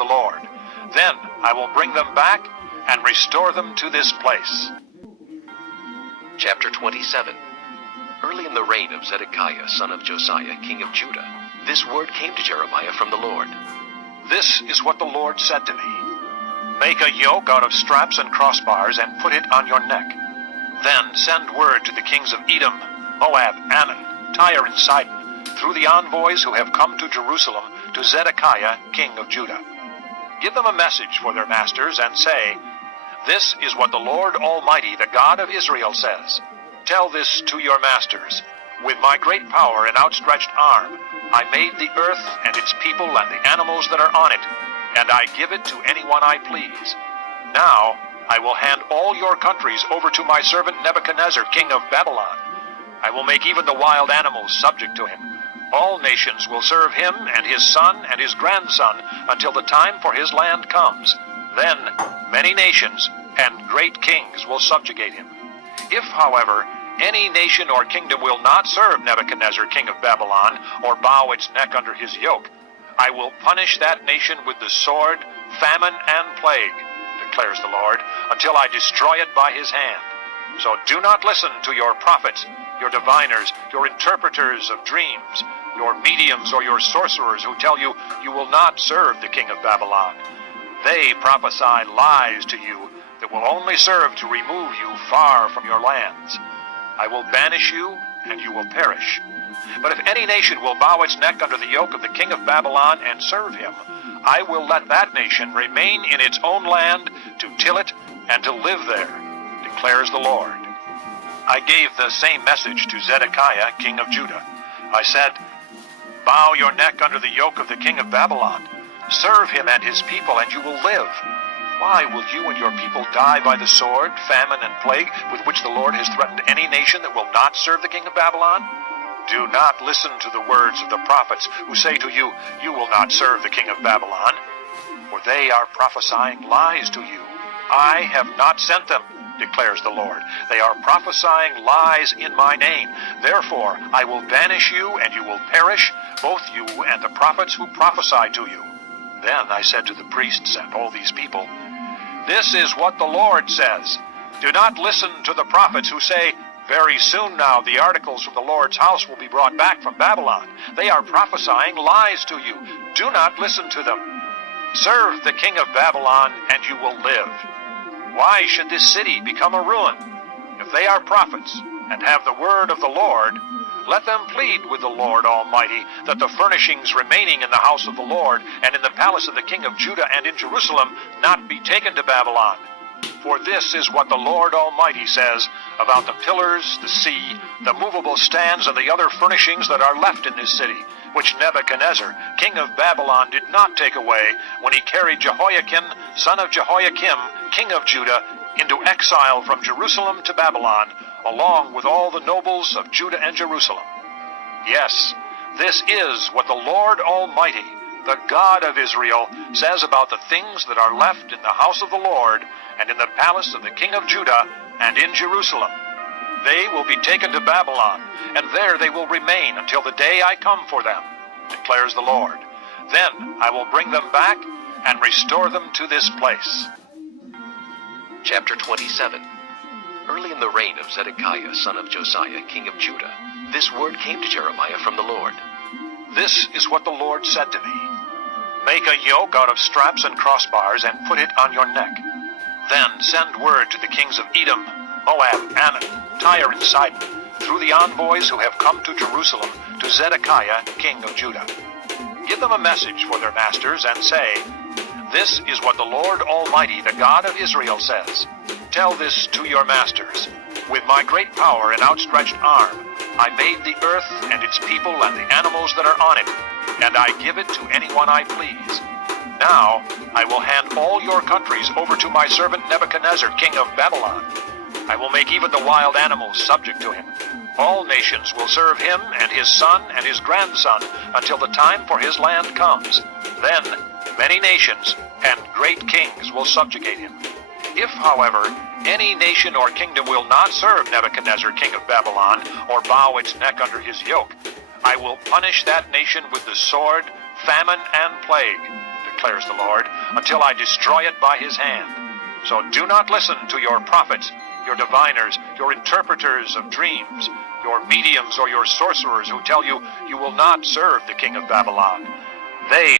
the Lord. Then I will bring them back and restore them to this place. Chapter 27. Early in the reign of Zedekiah, son of Josiah, king of Judah, this word came to Jeremiah from the Lord. This is what the Lord said to me. Make a yoke out of straps and crossbars and put it on your neck. Then send word to the kings of Edom, Moab, Ammon, Tyre, and Sidon, through the envoys who have come to Jerusalem, to Zedekiah, king of Judah. Give them a message for their masters and say, This is what the Lord Almighty, the God of Israel, says. Tell this to your masters. With my great power and outstretched arm, I made the earth and its people and the animals that are on it, and I give it to anyone I please. Now I will hand all your countries over to my servant Nebuchadnezzar, king of Babylon. I will make even the wild animals subject to him. All nations will serve him and his son and his grandson until the time for his land comes. Then many nations and great kings will subjugate him. If, however, any nation or kingdom will not serve Nebuchadnezzar, king of Babylon, or bow its neck under his yoke, I will punish that nation with the sword, famine, and plague, declares the Lord, until I destroy it by his hand. So do not listen to your prophets, your diviners, your interpreters of dreams, your mediums or your sorcerers who tell you you will not serve the king of Babylon. They prophesy lies to you that will only serve to remove you far from your lands. I will banish you, and you will perish. But if any nation will bow its neck under the yoke of the king of Babylon and serve him, I will let that nation remain in its own land to till it and to live there, declares the Lord. I gave the same message to Zedekiah, king of Judah. I said, Bow your neck under the yoke of the king of Babylon. Serve him and his people, and you will live. Why will you and your people die by the sword, famine, and plague with which the Lord has threatened any nation that will not serve the king of Babylon? Do not listen to the words of the prophets who say to you, You will not serve the king of Babylon, for they are prophesying lies to you. I have not sent them, declares the Lord. They are prophesying lies in my name. Therefore I will banish you, and you will perish, both you and the prophets who prophesy to you. Then I said to the priests and all these people, This is what the Lord says. Do not listen to the prophets who say, Very soon now the articles from the Lord's house will be brought back from Babylon. They are prophesying lies to you. Do not listen to them. Serve the king of Babylon, and you will live. Why should this city become a ruin? If they are prophets and have the word of the Lord, let them plead with the Lord Almighty that the furnishings remaining in the house of the Lord and in the palace of the king of Judah and in Jerusalem not be taken to Babylon. For this is what the Lord Almighty says about the pillars, the sea, the movable stands, and the other furnishings that are left in this city, which Nebuchadnezzar, king of Babylon, did not take away when he carried Jehoiakim, son of Jehoiakim, king of Judah, into exile from Jerusalem to Babylon, along with all the nobles of Judah and Jerusalem. Yes, this is what the Lord Almighty, the God of Israel, says about the things that are left in the house of the Lord and in the palace of the king of Judah and in Jerusalem. They will be taken to Babylon, and there they will remain until the day I come for them, declares the Lord. Then I will bring them back and restore them to this place. Chapter 27. Early in the reign of Zedekiah, son of Josiah, king of Judah, this word came to Jeremiah from the Lord. This is what the Lord said to me. Make a yoke out of straps and crossbars and put it on your neck. Then send word to the kings of Edom, Moab, Ammon, Tyre, and Sidon, through the envoys who have come to Jerusalem, to Zedekiah, king of Judah. Give them a message for their masters and say, This is what the Lord Almighty, the God of Israel, says. Tell this to your masters. With my great power and outstretched arm, I made the earth and its people and the animals that are on it, and I give it to anyone I please. Now I will hand all your countries over to my servant Nebuchadnezzar, king of Babylon. I will make even the wild animals subject to him. All nations will serve him and his son and his grandson until the time for his land comes. Then many nations and great kings will subjugate him. If, however, any nation or kingdom will not serve Nebuchadnezzar, king of Babylon, or bow its neck under his yoke, I will punish that nation with the sword, famine, and plague, declares the Lord, until I destroy it by his hand. So do not listen to your prophets, your diviners, your interpreters of dreams, your mediums or your sorcerers who tell you you will not serve the king of Babylon. They